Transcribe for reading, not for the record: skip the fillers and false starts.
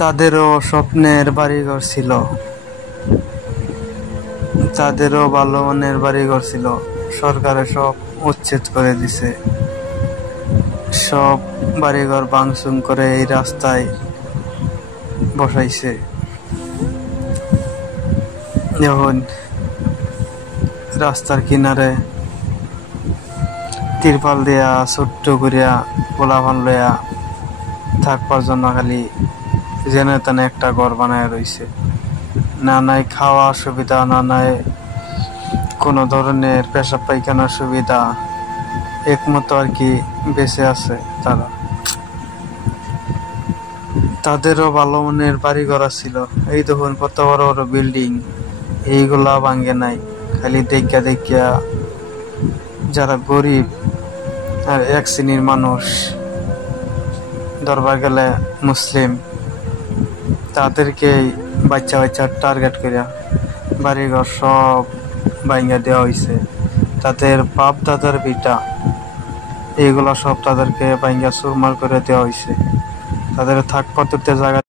তাদেরও স্বপ্নের বাড়িঘর ছিল, তাদেরও ভালো মানের বাড়িঘর ছিল। সরকারে সব উচ্ছেদ করে দিছে, সব বাড়িঘর ভাঙচুর করে এই রাস্তায় বসাইছে। যখন রাস্তার কিনারে তিরপাল দিয়া ছোট্ট করিয়া পোলাপান লইয়া থাকবার জন্য খালি জেনে তেনে একটা ঘর বানায় রইছে। না নাই খাওয়া সুবিধা, না নাই কোনো ধরনের পেশাব পায়খানার সুবিধা, একমতো আর কি বেঁচে আছে তারা। তাদেরও ভালো মানের বাড়ি ঘর ছিল। এই দেখুন কত বড় বড় বিল্ডিং, এইগুলা ভাঙ্গে নাই। খালি দেখিয়া দেখিয়া যারা গরিব আর এক শ্রেণীর মানুষ, দরবার গেলে মুসলিম, তাদেরকে বাচ্চা বাচ্চা টার্গেট করিয়া বাড়িঘর সব ভাঙ্গা দেওয়া হয়েছে। তাদের বাপ দাদার ভিটা এইগুলা সব তাদেরকে ভাঙ্গা চুরমার করে দেওয়া হয়েছে। তাদের থাকপাতে জায়গা